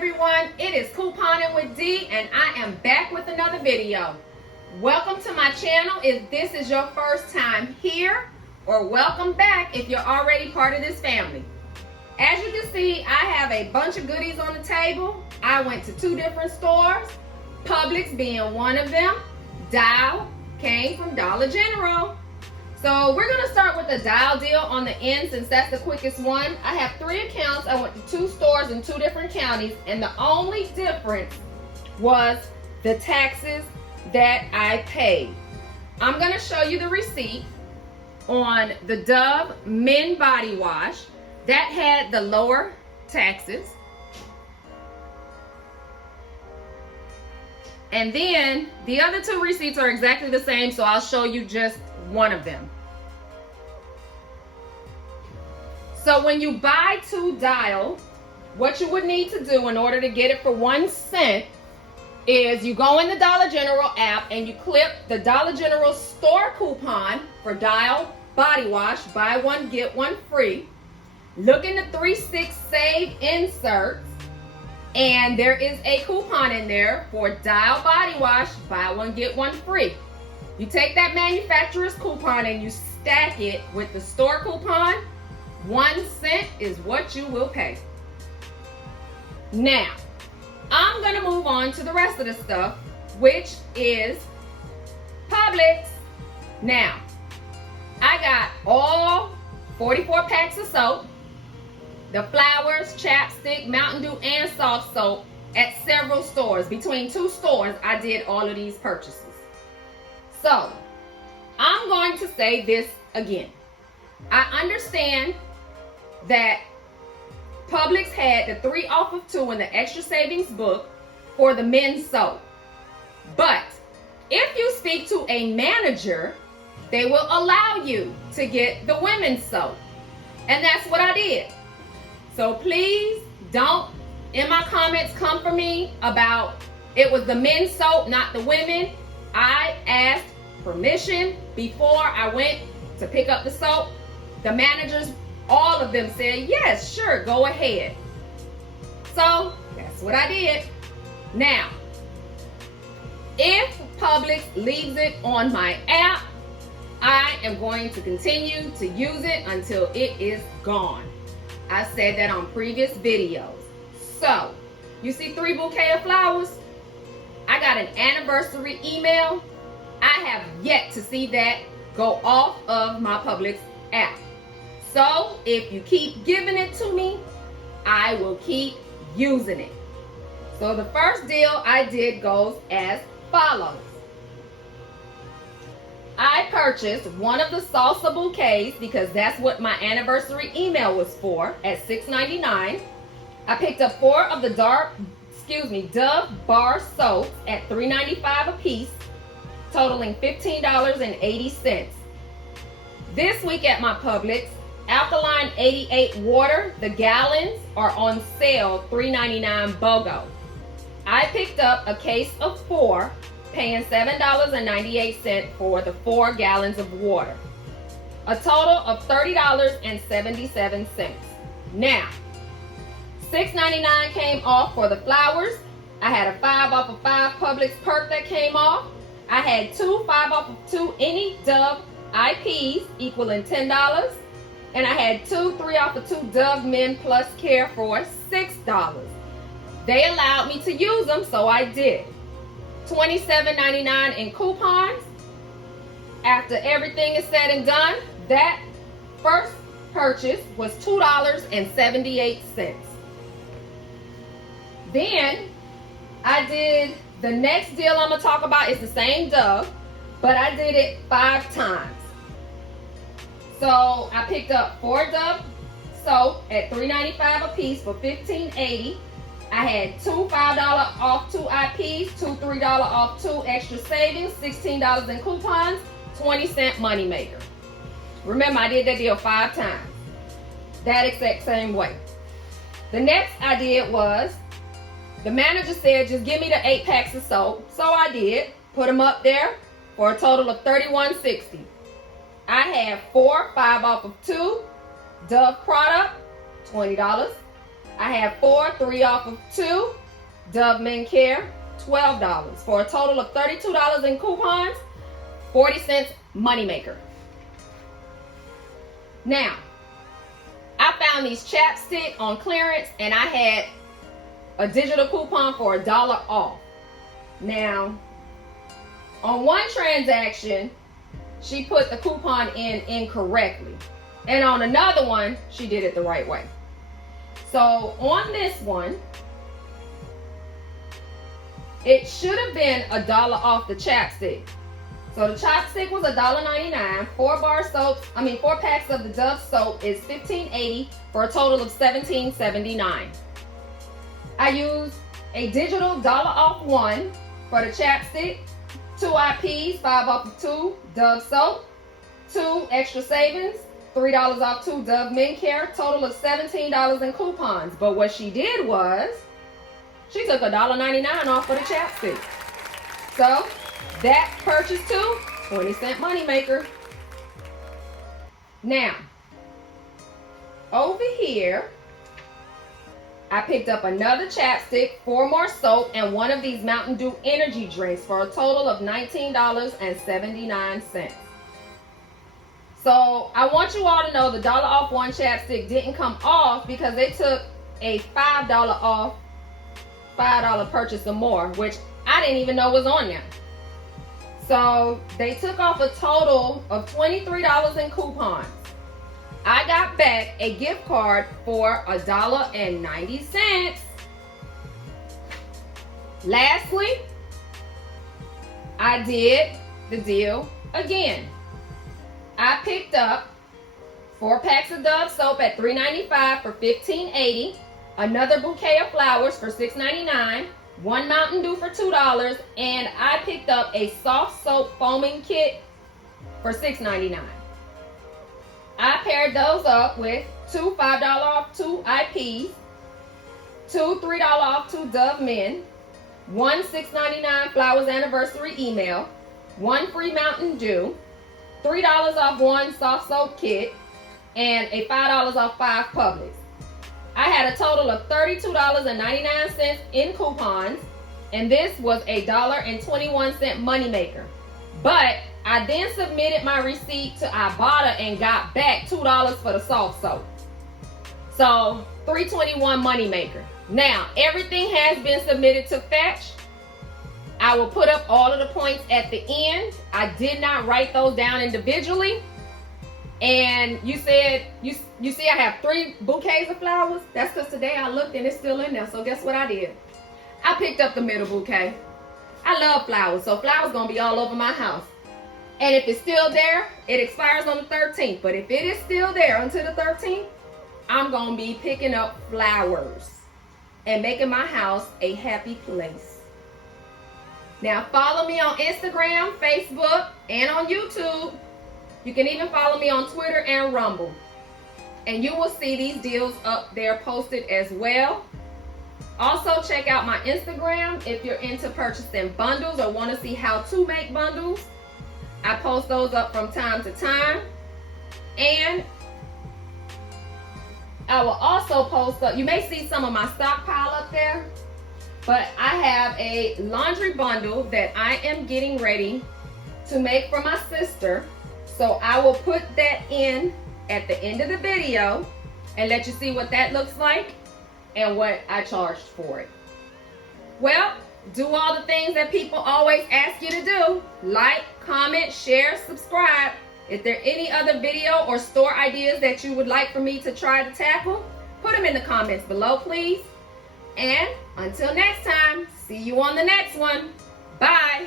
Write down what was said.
everyone, it is Couponing with D and I am back with another video. Welcome to my channel if this is your first time here, or welcome back if you're already part of this family. As you can see, I have a bunch of goodies on the table. I went to two different stores, Publix being one of them. Dial came from Dollar General. So we're going to start with the dial deal on the end since that's the quickest one. I have 3 accounts. I went to 2 stores in 2 different counties, and the only difference was the taxes that I paid. I'm going to show you the receipt on the Dove Men Body Wash that had the lower taxes. And then the other 2 receipts are exactly the same, so I'll show you just one of them. So when you buy 2 dial, what you would need to do in order to get it for 1 cent is you go in the Dollar General app and you clip the Dollar General store coupon for dial body wash, buy 1 get 1 free. Look in the 3/6 save inserts, and there is a coupon in there for dial body wash, buy 1 get 1 free. You take that manufacturer's coupon and you stack it with the store coupon. 1 cent is what you will pay. Now, I'm going to move on to the rest of the stuff, which is Publix. Now, I got all 44 packs of soap, the flowers, chapstick, Mountain Dew, and soft soap at several stores. Between 2 stores, I did all of these purchases. So, I'm going to say this again. I understand that Publix had the 3 off of 2 in the extra savings book for the men's soap. But if you speak to a manager, they will allow you to get the women's soap. And that's what I did. So please don't, in my comments, come for me about it was the men's soap, not the women. I asked permission before I went to pick up the soap. The managers, all of them said, yes, sure, go ahead. So that's what I did. Now, if Publix leaves it on my app, I am going to continue to use it until it is gone. I said that on previous videos. So, you see 3 bouquets of flowers? I got an anniversary email. I have yet to see that go off of my Publix app. So, if you keep giving it to me, I will keep using it. So, the first deal I did goes as follows. I purchased one of the salsa bouquets because that's what my anniversary email was for at $6.99. I picked up 4 of the Dove bar soaps at $3.95 a piece, totaling $15.80. This week at my Publix, Alkaline 88 water, the gallons are on sale, $3.99 BOGO. I picked up a case of 4, paying $7.98 for the 4 gallons of water. A total of $30.77. Now, $6.99 came off for the flowers. I had a 5 off of 5 Publix perk that came off. I had 2 5 off of 2 any Dove IPs equaling $10. And I had 2 3 off of 2 Dove Men Plus Care for $6. They allowed me to use them, so I did. $27.99 in coupons. After everything is said and done, that first purchase was $2.78. Then I did the next deal I'm going to talk about. Is the same Dove, but I did it 5 times. So I picked up 4 Dove soap at $3.95 a piece for $15.80. I had 2 $5 off 2 IPs, 2 $3 off 2 extra savings, $16 in coupons, 20-cent moneymaker. Remember, I did that deal 5 times. That exact same way. The next I did was, the manager said, just give me the 8 packs of soap. So I did. Put them up there for a total of $31.60. I had 4 5 off of 2 Dove product, $20. I have 4, 3 off of 2. Dove Men Care, $12. For a total of $32 in coupons, 40 cents moneymaker. Now, I found these chapstick on clearance and I had a digital coupon for $1 off. Now, on one transaction, she put the coupon in incorrectly. And on another one, she did it the right way. So on this one, it should have been $1 off the chapstick. So the chapstick was $1.99. 4 packs of the Dove soap is $15.80 for a total of $17.79. I used a digital $1 off 1 for the chapstick, 2 IPs, 5 off of 2 Dove soap, 2 extra savings, $3 off 2 Dove Men Care, total of $17 in coupons. But what she did was, she took $1.99 off for the chapstick. So that purchase too, 20 cent moneymaker. Now, over here, I picked up another chapstick, 4 more soap, and 1 of these Mountain Dew energy drinks for a total of $19.79. So I want you all to know the $1 off 1 chapstick didn't come off because they took a $5 off, $5 purchase or more, which I didn't even know was on there. So they took off a total of $23 in coupons. I got back a gift card for $1.90. Lastly, I did the deal again. I picked up 4 packs of Dove soap at $3.95 for $15.80, another bouquet of flowers for $6.99, 1 Mountain Dew for $2, and I picked up a soft soap foaming kit for $6.99. I paired those up with 2 $5 off 2 IPs, 2 $3 off 2 Dove Men, 1 $6.99 Flowers Anniversary email, 1 free Mountain Dew, $3 off 1 soft soap kit, and a $5 off 5 Publix. I had a total of $32.99 in coupons, and this was a $1.21 moneymaker. But I then submitted my receipt to Ibotta and got back $2 for the soft soap. So $3.21 moneymaker. Now everything has been submitted to Fetch. I will put up all of the points at the end. I did not write those down individually. And you said, you see I have 3 bouquets of flowers? That's because today I looked and it's still in there. So guess what I did? I picked up the middle bouquet. I love flowers, so flowers gonna be all over my house. And if it's still there, it expires on the 13th. But if it is still there until the 13th, I'm gonna be picking up flowers and making my house a happy place. Now follow me on Instagram, Facebook, and on YouTube. You can even follow me on Twitter and Rumble. And you will see these deals up there posted as well. Also check out my Instagram if you're into purchasing bundles or want to see how to make bundles. I post those up from time to time. And I will also post up, you may see some of my stockpile up there, but I have a laundry bundle that I am getting ready to make for my sister. So I will put that in at the end of the video and let you see what that looks like and what I charged for it. Well, do all the things that people always ask you to do. Like, comment, share, subscribe. If there are any other video or store ideas that you would like for me to try to tackle, put them in the comments below, please. And until next time, see you on the next one. Bye.